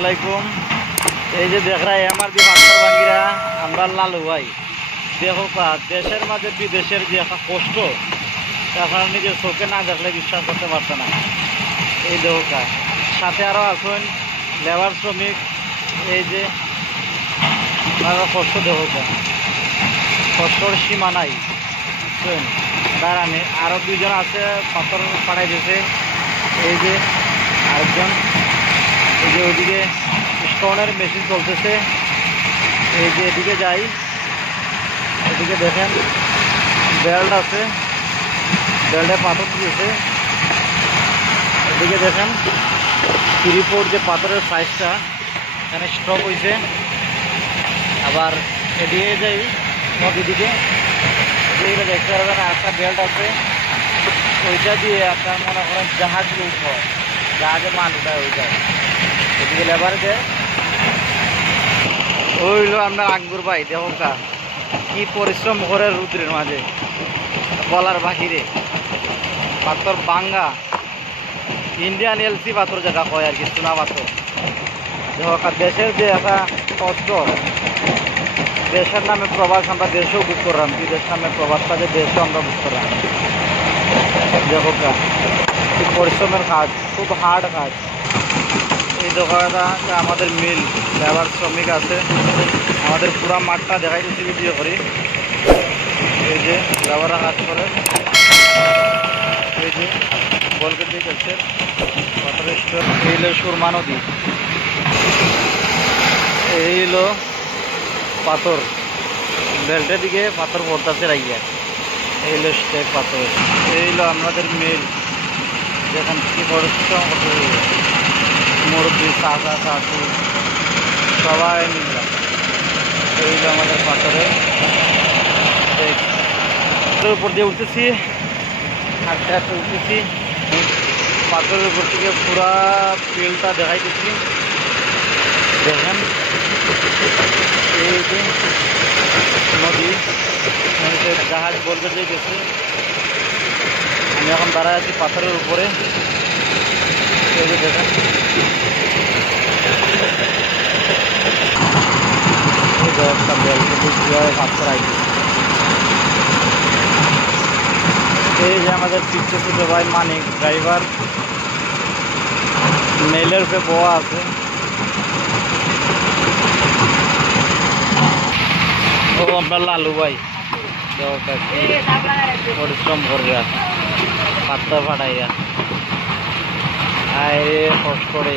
আলাইকুম। এই যে দেখ রা আমার যে পাথর ভাঙ্গিরা আমরা লালু ভাই দেখো দেশের মাঝে বিদেশের যে একটা কষ্ট আপনারা নিজের চোখে না দেখলে বিশ্বাস করতে পারছে না। এই দেখো সাথে আরও আসুন লেবার শ্রমিক। এই যে আরও কষ্ট দেখো কষ্টর সীমা নাই। দাঁড়ানি আরও দুজন আছে পাথর পাড়াই দিয়েছে। এই যে আরেকজন, এই যে ওইদিকে স্টোনের মেশিন চলতেছে। এই যে এদিকে যাই, এদিকে দেখেন বেল্ট আছে, বেল্টে পাথর দিয়েছে। এদিকে দেখেন 3 ফুট যে পাথরের সাইজটা এখানে স্টক হয়েছে। আবার এদিকে যাই নদীদিকে, এদিকে দেখতে পারবেন একটা বেল্ট আছে, ওইটা দিয়ে আপনার মনে করেন জাহাজ লুট হয়, জাহাজে মাল উঠায় ওইটায়। এদিকে লেবার দেয়। ওইলো আপনার আকবর ভাই দেখো কি পরিশ্রম করে রুদ্রের মাঝে, বলার বাহিরে। পাথর বাঙ্গা ইন্ডিয়ান এলসি পাথর যেটা কয় আর কি, চুনা পাথর। দেখো দেশের যে একটা কষ্ট, দেশের নামে প্রবাস আমরা দেশেও বুক করলাম, বিদেশ নামে প্রবাসটা যে দেশেও আমরা বুক করলাম। দেখো কি পরিশ্রমের কাজ, খুব হার্ড কাজ। এই দোকানটা আমাদের মিল, লেবার শ্রমিক আছে। আমাদের পুরা মাঠটা দেখাই দিচ্ছি ভিডিও করি। এই যে লেবাররা কাজ করে, এই যে বলকে দিয়ে গেছে পাথরের স্টোর। এই হলো সুরমা নদী, এই হলো পাথর বেল্টের দিকে পাথর পড়তেছে রাইয়া। এই হলো স্টেক পাথর। এই হলো আমাদের মিল, যেখান কি পরিশ্রম করতে মুরব্বী চাচা চাচু সবাই মিললাম। এই হলো আমাদের পাথরের উপর দিয়ে উঠতেছি, হাঁটতে হাঁটতে উঠতেছি। পাথরের উপর থেকে পুরা ফিল্ডটা দেখাইতেছি। দেখেন এই যে নদী, নদীতে জাহাজ বলতে যে গেছে। আমি এখন দাঁড়ায় আছি পাথরের উপরে। এই যে দেখেন একটা পাথর আইছে। এই যে আমাদের পিছনে ছোট ভাই মানিক ড্রাইভার মেলের উপরে বয়া আছে। ও আপনার লালু ভাই পরিশ্রম করবে পাথর ফাটাইয়া আয় কষ্ট করে